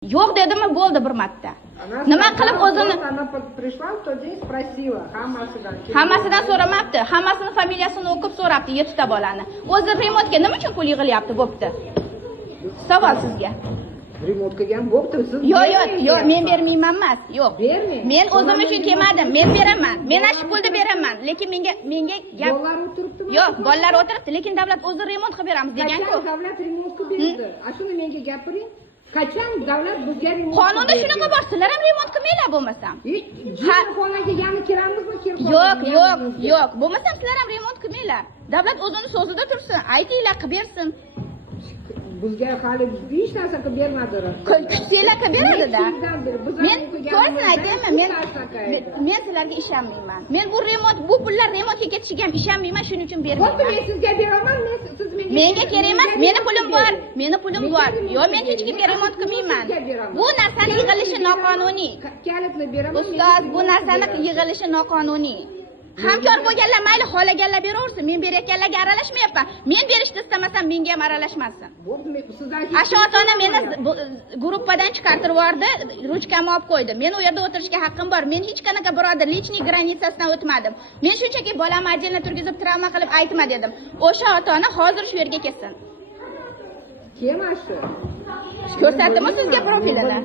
Yo'q dedimi, bo'ldi bir marta. Nima qilib o'zini пришла в тот день спросила hammasidan so'ramabdi. Hammasini familiyasini o'qib so'rabdi 7 ta bolani. O'zi remotga nima uchun pul yig'ilyapti, bo'pti. Savol sizga. Remotga ham bo'pti, siz Yo'q, men bermayman emas. Yo'q. Men o'zim uchun kelmadim. Men beraman. Men shu pulni beraman, lekin menga gap bolalar o'tiribdimi? Yo'q, bolalar o'tiribdi, lekin davlat o'zi remont qilib beramiz degan-ku. Davlat remont qilib berdi. Shuni menga gapiring. Qachon davlat bizga remont? Qonunda shunaqa bor, sizlar ham remont qilmanglar bo'lmasam. Xonaga yana kiramizmi? Yo'q. Bo'lmasam sizlar ham remont qilmanglar. Davlat o'zini so'zida tursin, aytinglar qilib bersin. Bizga hali hech narsa qilib bermadilar. Kuchsizlar qilib beradi-da. Men to'g'risini aytaymi? Men sizlarga ishonmayman. Men bu pullar remontga ketishiga ham ishonmayman, shuning uchun bermayman. Bo'ldi, men sizga beraman, siz menga kerak emas, meni pulim bor. Yo'q, men hech kimga remont qilmayman. Bu narsani yig'ilishi noqonuniy. Kalitni beraman. Ustoz, bu narsani yig'ilishi noqonuniy. Hamkor bo'lganlar mayli xohlaganlar beraversin. Men berayotganlarga aralashmayapman. Men berishni istamasam menga ham aralashmasin. Asha ota-ona meni gruppadan chiqartirib yubordi, ruchkamni olib qo'ydi. Men u yerda o'tirishga haqqim bor. Men hech qanaqa birodar lичный granitsasidan o'tmadim. Men shunchaki bolamni отдельно turgizib travma qilib aytma dedim. O'sha ota-ona hozir shu yerga kelsin. Kim shu? Ko'rsatdimmi sizga profilini?